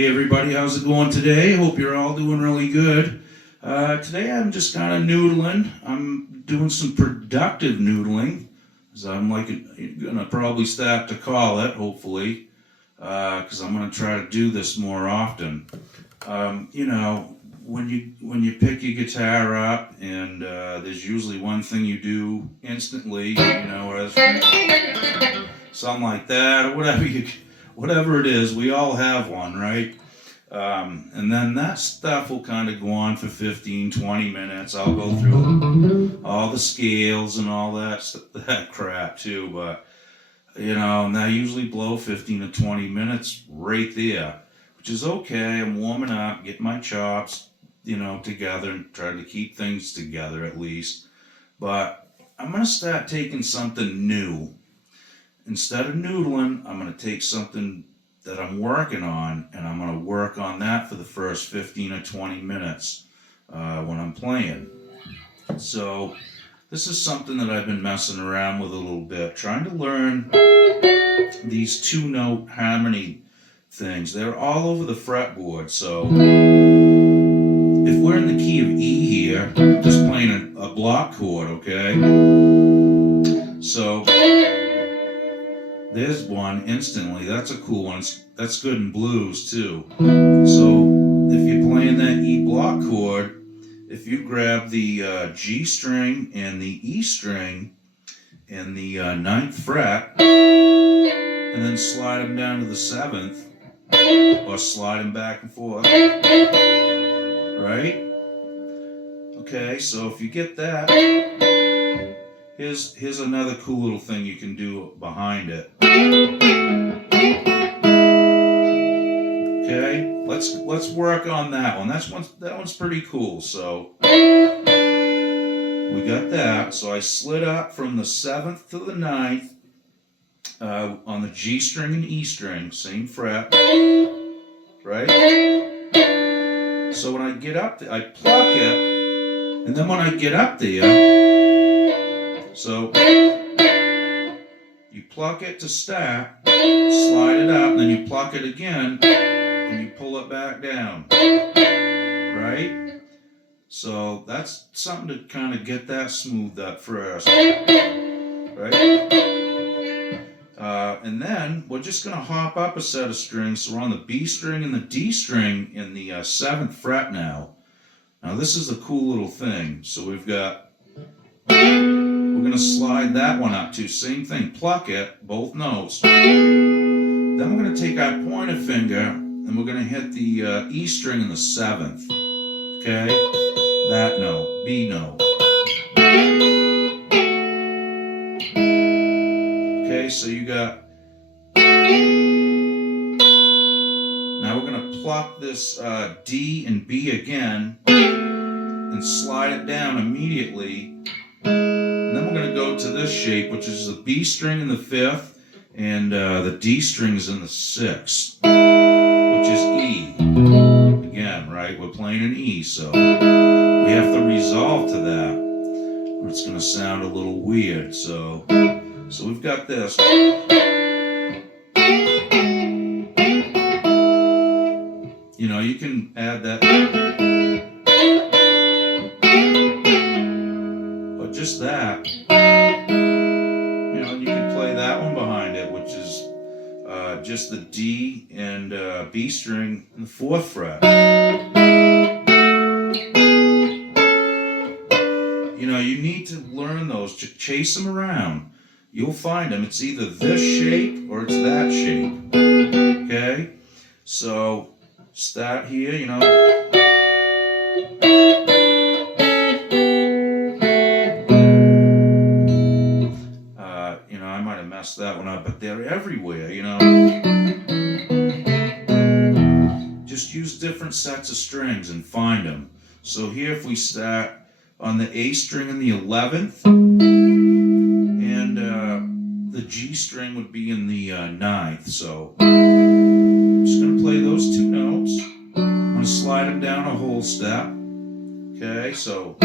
Hey everybody, how's it going today? Hope you're all doing really good. Today I'm just kind of noodling. I'm doing some productive noodling, as I'm gonna probably start to call it, hopefully, because I'm gonna try to do this more often. When you pick your guitar up, and there's usually one thing you do instantly, as something like that, or whatever it is, we all have one, right? And then that stuff will kind of go on for 15, 20 minutes. I'll go through all the scales and all that crap too, but and I usually blow 15 to 20 minutes right there, which is okay. I'm warming up, getting my chops, together, and trying to keep things together at least. But I'm going to start taking something new. Instead of noodling, I'm going to take something that I'm working on, and I'm going to work on that for the first 15 or 20 minutes when I'm playing. So this is something that I've been messing around with a little bit, trying to learn these two-note harmony things. They're all over the fretboard, so if we're in the key of E here, just playing a block chord, okay? So there's one instantly. That's a cool one. That's good in blues too. So if you're playing that E block chord, if you grab the G string and the E string and the ninth fret, and then slide them down to the 7th, or slide them back and forth, right? Okay, so if you get that, here's another cool little thing you can do behind it. Okay, let's work on that one. That one's pretty cool. So we got that. So I slid up from the 7th to the 9th on the G string and E string, same fret, right? So when I get up there, I pluck it, and then when I get up there, so you pluck it to start, slide it up, and then you pluck it again, and you pull it back down, right? So that's something to kind of get that smoothed up first, right? And then we're just going to hop up a set of strings. So we're on the B string and the D string in the 7th fret now. Now this is a cool little thing. So we're going to slide that one up too. Same thing, pluck it, both notes. Then we're going to take our pointer finger and we're going to hit the E string in the 7th. Okay? That note, B note. Okay, so you got... Now we're going to pluck this D and B again and slide it down immediately. And then we're going to go to this shape, which is the B string in the 5th, and the D string is in the 6th, which is E. Again, right? We're playing an E, so we have to resolve to that, or it's going to sound a little weird. So we've got this. You can add that, but just that. You can play that one behind it, which is just the D and B string in the 4th fret. You need to learn those, chase them around. You'll find them. It's either this shape or it's that shape. Okay? So start here, I might have messed that one up, but they're everywhere, Just use different sets of strings and find them. So here if we start on the A string in the 11th, and the G string would be in the 9th. So I'm just going to play those two notes. I'm going to slide them down a whole step. Okay, so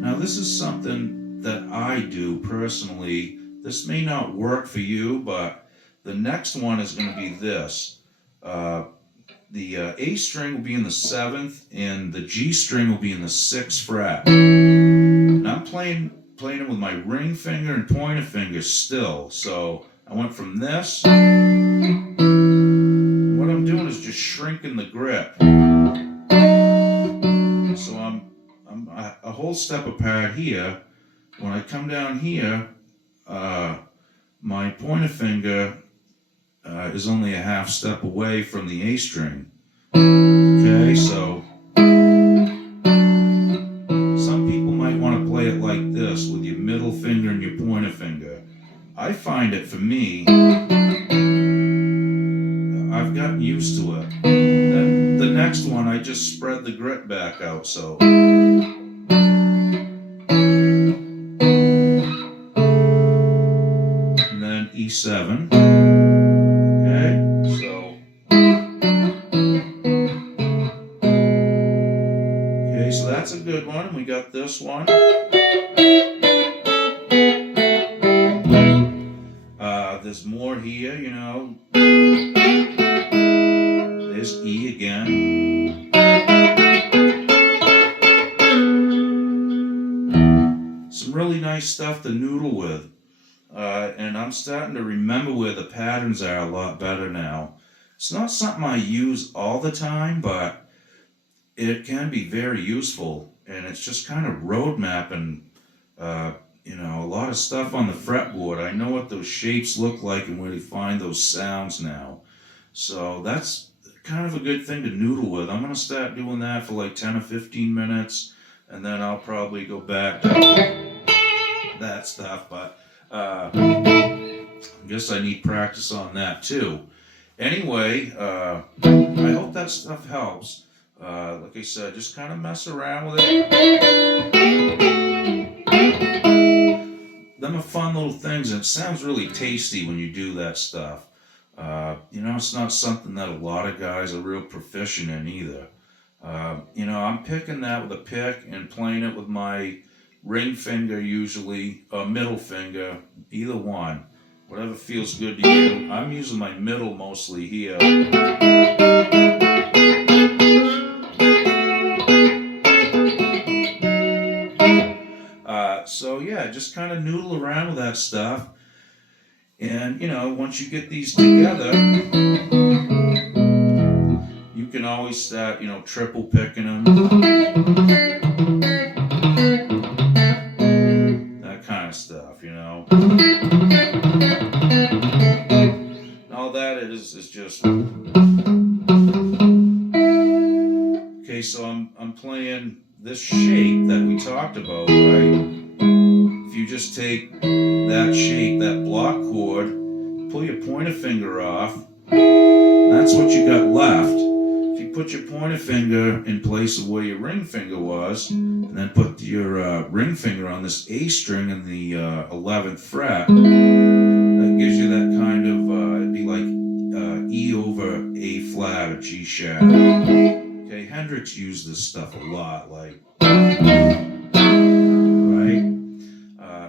now this is something that I do personally. This may not work for you, but the next one is going to be this. The A string will be in the 7th, and the G string will be in the 6th fret. And I'm playing it with my ring finger and pointer finger still. So I went from this. What I'm doing is just shrinking the grip. So I'm a whole step apart here. When I come down here, my pointer finger is only a half step away from the A string. Okay, so some people might want to play it like this with your middle finger and your pointer finger. I find it, for me, I've gotten used to it. Then the next one, I just spread the grip back out, so. And then E7. Okay, so. Okay, so that's a good one. We got this one. There's more here, you know. There's E again. Some really nice stuff to noodle with. And I'm starting to remember where the patterns are a lot better now. It's not something I use all the time, but it can be very useful. And it's just kind of road mapping, you know, a lot of stuff on the fretboard. I know what those shapes look like and where to find those sounds now. So that's kind of a good thing to noodle with. I'm going to start doing that for like 10 or 15 minutes, and then I'll probably go back to that stuff. But I guess I need practice on that too. Anyway, I hope that stuff helps. Like I said, just kind of mess around with it. Them are fun little things, and it sounds really tasty when you do that stuff. You know, it's not something that a lot of guys are real proficient in either. You know, I'm picking that with a pick and playing it with my ring finger usually, or middle finger, either one. Whatever feels good to you. I'm using my middle mostly here. So yeah, just kind of noodle around with that stuff. And, you know, once you get these together, you can always start, you know, triple picking them. That kind of stuff, you know. And all that is just. Okay, so I'm playing this shape that we talked about, right? If you just take that shape, that block chord, pull your pointer finger off, that's what you got left. If you put your pointer finger in place of where your ring finger was, and then put your ring finger on this A string in the 11th fret, that gives you that kind of, it'd be like E over A flat or G sharp. Okay, Hendrix used this stuff a lot, like, right?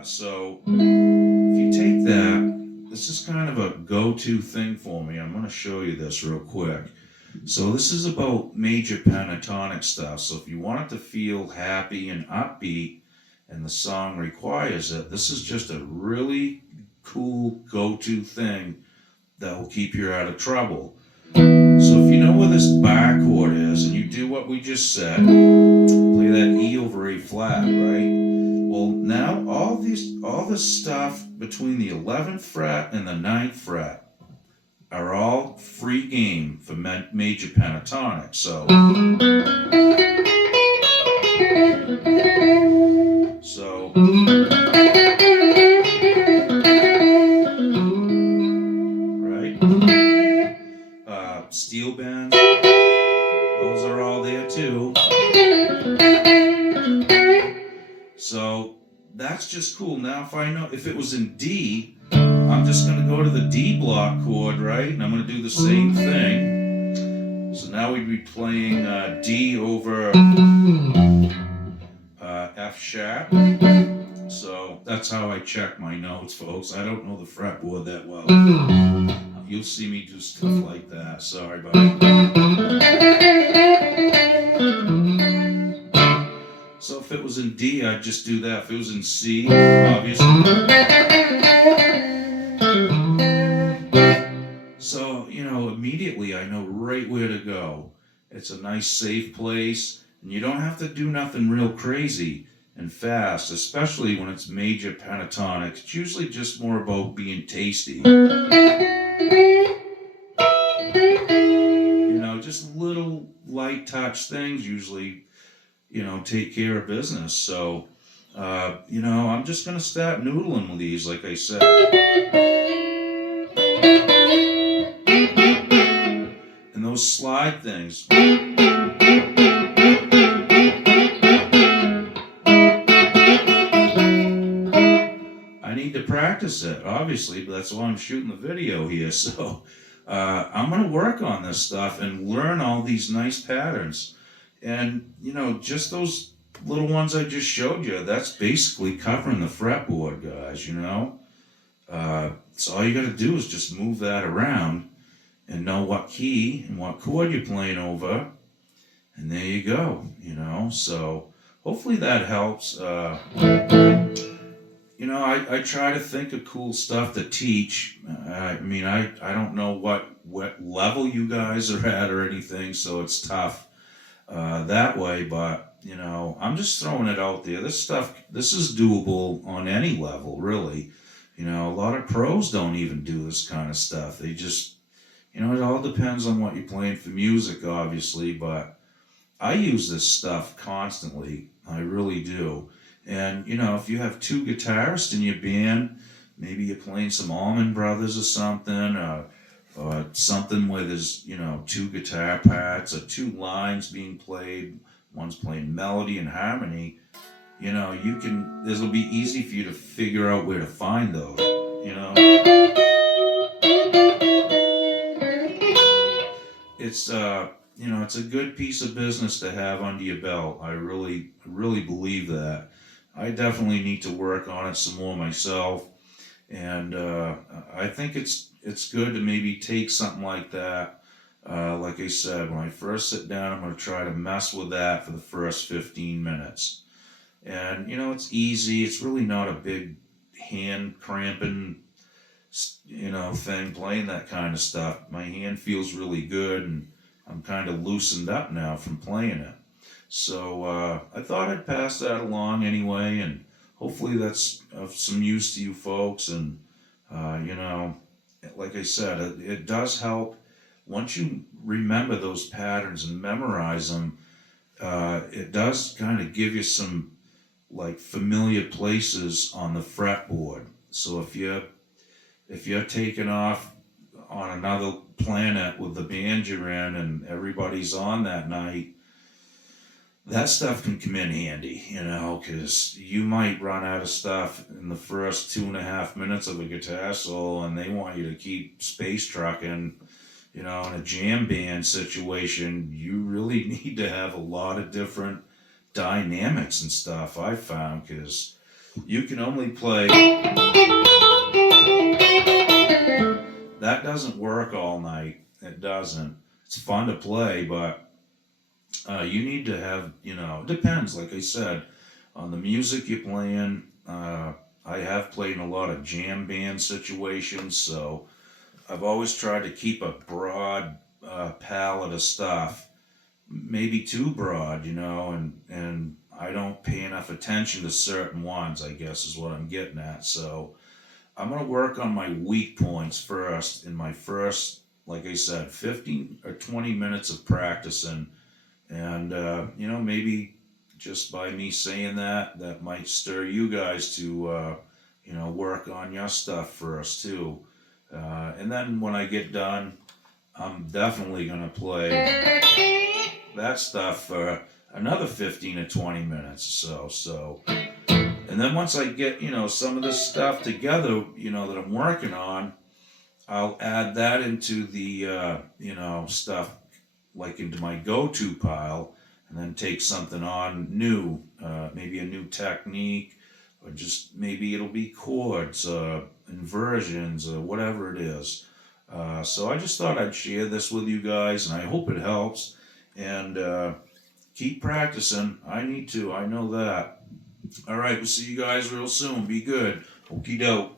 So if you take that, this is kind of a go-to thing for me. I'm going to show you this real quick. So this is about major pentatonic stuff. So if you want it to feel happy and upbeat, and the song requires it, this is just a really cool go-to thing that will keep you out of trouble. So if you know where this bar chord is, and you do what we just said, play that E over A flat, right? Well, now all this stuff between the 11th fret and the 9th fret are all free game for major pentatonic. So right? Steel bends, those are all there too. So that's just cool. Now if I know, if it was in D, I'm just going to go to the D block chord, right? And I'm going to do the same thing. So now we'd be playing D over F sharp. So that's how I check my notes, folks. I don't know the fretboard that well. you'll see me do stuff like that. Sorry about it. So if it was in D, I'd just do that. If it was in C, obviously. So, immediately I know right where to go. It's a nice, safe place, and you don't have to do nothing real crazy and fast, especially when it's major pentatonic. It's usually just more about being tasty. Just little light touch things usually, take care of business. So, I'm just going to start noodling with these, like I said. And those slide things. I need to practice it, obviously, but that's why I'm shooting the video here. So I'm going to work on this stuff and learn all these nice patterns. And, just those little ones I just showed you, that's basically covering the fretboard, guys, So all you got to do is just move that around and know what key and what chord you're playing over. And there you go, So hopefully that helps. I try to think of cool stuff to teach. I don't know what level you guys are at or anything, so it's tough that way. But, I'm just throwing it out there. This is doable on any level, really. A lot of pros don't even do this kind of stuff. They just, it all depends on what you're playing for music, obviously. But I use this stuff constantly. I really do. And, if you have two guitarists in your band, maybe you're playing some Allman Brothers or something, or something where there's, two guitar parts or two lines being played, one's playing melody and harmony, this'll be easy for you to figure out where to find those, It's, it's a good piece of business to have under your belt. I really, really believe that. I definitely need to work on it some more myself, and I think it's good to maybe take something like that. Like I said, when I first sit down, I'm going to try to mess with that for the first 15 minutes. And, it's easy. It's really not a big hand cramping, thing, playing that kind of stuff. My hand feels really good, and I'm kind of loosened up now from playing it. So I thought I'd pass that along anyway, and hopefully that's of some use to you folks. And, like I said, it does help. Once you remember those patterns and memorize them, it does kind of give you some, like, familiar places on the fretboard. So if you're taking off on another planet with the band you're in and everybody's on that night, that stuff can come in handy, because you might run out of stuff in the first 2.5 minutes of a guitar solo, and they want you to keep space trucking. In a jam band situation, you really need to have a lot of different dynamics and stuff, I've found, because you can only play. That doesn't work all night. It doesn't. It's fun to play, but you need to have, it depends, like I said, on the music you're playing. I have played in a lot of jam band situations, so I've always tried to keep a broad palette of stuff, maybe too broad, and I don't pay enough attention to certain ones, I guess is what I'm getting at. So I'm going to work on my weak points first in my first, like I said, 15 or 20 minutes of practicing. And, maybe just by me saying that might stir you guys to, work on your stuff first too. And then when I get done, I'm definitely going to play that stuff for another 15 to 20 minutes or so. And then once I get, some of this stuff together, that I'm working on, I'll add that into the, stuff, like into my go-to pile, and then take something on new, maybe a new technique, or just maybe it'll be chords, inversions, or whatever it is. So I just thought I'd share this with you guys, and I hope it helps. And keep practicing. I need to. I know that. All right, we'll see you guys real soon. Be good. Okie doke.